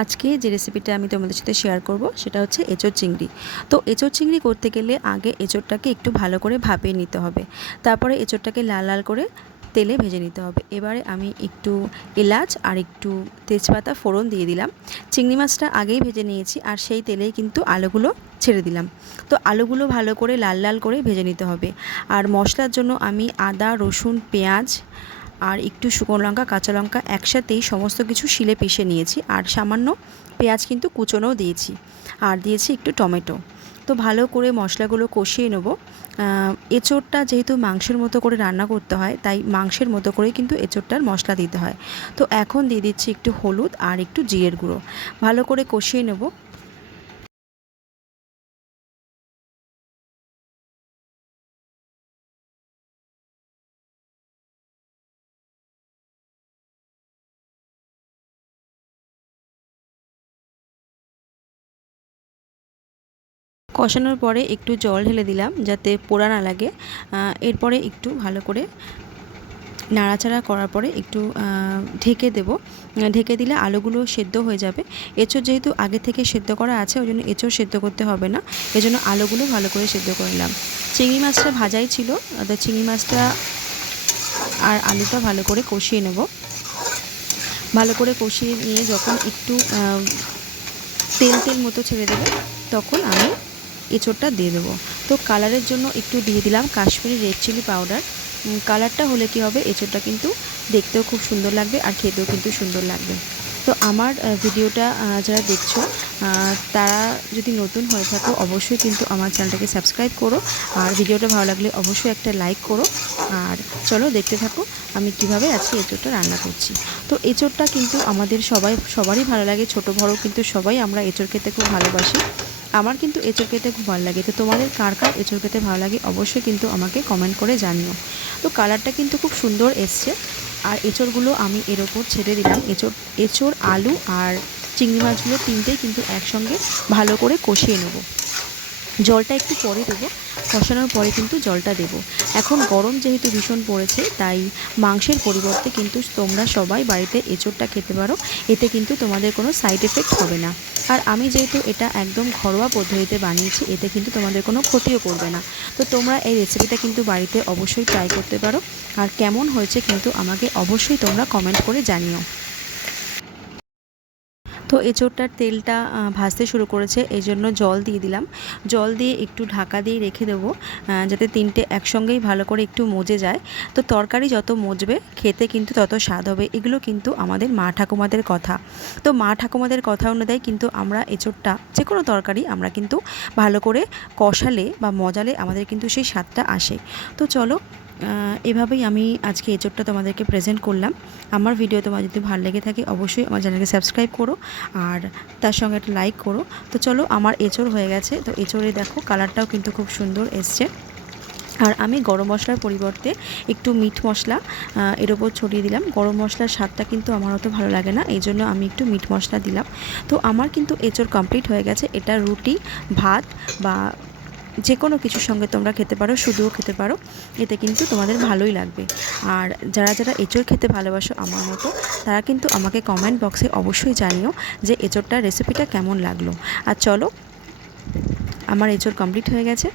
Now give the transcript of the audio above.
আজকে যে রেসিপিটা আমি তোমাদের সাথে শেয়ার করব সেটা হচ্ছে এঁচোড় চিংড়ি। তো এঁচোড় চিংড়ি করতে গেলে আগে এঁচোড়টাকে একটু ভালো করে ভাপিয়ে নিতে হবে, তারপরে এঁচোড়টাকে লাল লাল করে তেলে ভেজে নিতে হবে। এবারে আমি একটু এলাচ আর একটু তেজপাতা ফোড়ন দিয়ে দিলাম। চিংড়ি মাছটা আগেই ভেজে নিয়েছি আর সেই তেলেই কিন্তু আলুগুলো ছেড়ে দিলাম। তো আলুগুলো ভালো করে লাল লাল করে ভেজে নিতে হবে। আর মশলার জন্য আমি আদা, রসুন, পেঁয়াজ আর একটু শুকনো লঙ্কা, কাঁচা লঙ্কা একসাথেই সমস্ত কিছু শিলে পিষে নিয়েছি। আর সামান্য পেঁয়াজ কিন্তু কুচোনোও দিয়েছি, আর দিয়েছি একটু টমেটো। তো ভালো করে মশলাগুলো কষিয়ে নেব। এঁচোড়টা যেহেতু মাংসের মতো করে রান্না করতে হয়, তাই মাংসের মতো করেই কিন্তু এঁচোড়টার মশলা দিতে হয়। তো এখন দিয়ে দিচ্ছি একটু হলুদ আর একটু জিরের গুঁড়ো, ভালো করে কষিয়ে নেব। কষানোর পরে একটু জল ঢেলে দিলাম যাতে পোড়া না লাগে। এরপরে একটু ভালো করে নাড়াচাড়া করার পরে একটু ঢেকে দেব। ঢেকে দিলে আলুগুলো সেদ্ধ হয়ে যাবে। এঁচোড় যেহেতু আগে থেকে সেদ্ধ করা আছে, ওই জন্য এঁচোড় সেদ্ধ করতে হবে না, এজন্য আলুগুলো ভালো করে সেদ্ধ করে নিলাম। চিংড়ি মাছটা ভাজাই ছিল, চিংড়ি মাছটা আর আলুটা ভালো করে কষিয়ে নেব। ভালো করে কষিয়ে নিয়ে যখন একটু তেল তেল মতো ছেড়ে দেবে, তখন আমি এঁচোড়টা দিয়ে দেবো। তো কালারের জন্য একটু দিয়ে দিলাম কাশ্মীরি রেড চিলি পাউডার। কালারটা হলে কি হবে, এঁচোড়টা কিন্তু দেখতেও খুব সুন্দর লাগবে আর খেতেও কিন্তু সুন্দর লাগবে। তো আমার ভিডিওটা যারা দেখছো তারা যদি নতুন হয়ে থাকো অবশ্যই কিন্তু আমার চ্যানেলটাকে সাবস্ক্রাইব করো, আর ভিডিওটা ভালো লাগলে অবশ্যই একটা লাইক করো। আর চলো দেখতে থাকো আমি কিভাবে আজকে এঁচোড়টা রান্না করছি। তো এঁচোড়টা কিন্তু আমাদের সবারই ভালো লাগে, ছোটো বড়ো কিন্তু সবাই আমরা এঁচোড় খেতে খুব ভালোবাসি। আমার কিন্তু এঁচোড় খেতে খুব ভালো লাগে। তো তোমাদের কার কার এঁচোড় খেতে ভালো লাগে অবশ্যই কিন্তু আমাকে কমেন্ট করে জানিও। তো কালারটা কিন্তু খুব সুন্দর এসছে। আর এঁচোড়গুলো আমি এর ওপর ছেড়ে দিলাম। এঁচোড়, আলু আর চিংড়ি মাছগুলো তিনটেই কিন্তু একসঙ্গে ভালো করে কষিয়ে নেব। জলটা একটু পরে দেবো, কষানোর পরে কিন্তু জলটা দেব। এখন গরম যেহেতু ভীষণ পড়েছে, তাই মাংসের পরিবর্তে কিন্তু তোমরা সবাই বাড়িতে এঁচোড়টা খেতে পারো। এতে কিন্তু তোমাদের কোনো সাইড এফেক্ট হবে না। আর আমি যেহেতু এটা একদম ঘরোয়া পদ্ধতিতে বানিয়েছি, এতে কিন্তু তোমাদের কোনো ক্ষতিও করবে না। তো তোমরা এই রেসিপিটা কিন্তু বাড়িতে অবশ্যই ট্রাই করতে পারো। আর কেমন হয়েছে কিন্তু আমাকে অবশ্যই তোমরা কমেন্ট করে জানিও। তো এঁচোড়টার তেলটা ভাজতে শুরু করেছে, এই জন্য জল দিয়ে দিলাম। জল দিয়ে একটু ঢাকা দিয়ে রেখে দেবো, যাতে তিনটে একসঙ্গেই ভালো করে একটু মজে যায়। তো তরকারি যত মজবে খেতে কিন্তু তত স্বাদ হবে। এগুলো কিন্তু আমাদের মা ঠাকুমাদের কথা। তো মা ঠাকুমাদের কথা অনুযায়ী কিন্তু আমরা এঁচোড়টা, যে কোনো তরকারি আমরা কিন্তু ভালো করে কষালে বা মজালে আমাদের কিন্তু সেই স্বাদটা আসে। তো চলো, এভাবেই আমি আজকে এঁচোড়টা তোমাদেরকে প্রেজেন্ট করলাম। আমার ভিডিও তোমার যদি ভালো লেগে থাকে অবশ্যই আমার চ্যানেলকে সাবস্ক্রাইব করো, আর তার সঙ্গে একটা লাইক করো। তো চলো, আমার এঁচোড় হয়ে গেছে। তো এঁচোড়ে দেখো কালারটাও কিন্তু খুব সুন্দর এসছে। আর আমি গরম মশলার পরিবর্তে একটু মিট মশলা এর ওপর ছড়িয়ে দিলাম। গরম মশলার স্বাদটা কিন্তু আমার অত ভালো লাগে না, এই জন্য আমি একটু মিট মশলা দিলাম। তো আমার কিন্তু এঁচোড় কমপ্লিট হয়ে গেছে। এটা রুটি, ভাত বা যে কোনো কিছুর সঙ্গে তোমরা খেতে পারো, শুধুও খেতে পারো, এতে কিন্তু তোমাদের ভালোই লাগবে। আর যারা যারা এঁচোড় খেতে ভালোবাসো আমার মতো, তারা কিন্তু আমাকে কমেন্ট বক্সে অবশ্যই জানিও যে এঁচোড়টার রেসিপিটা কেমন লাগলো। আর চলো, আমার এঁচোড় কমপ্লিট হয়ে গেছে।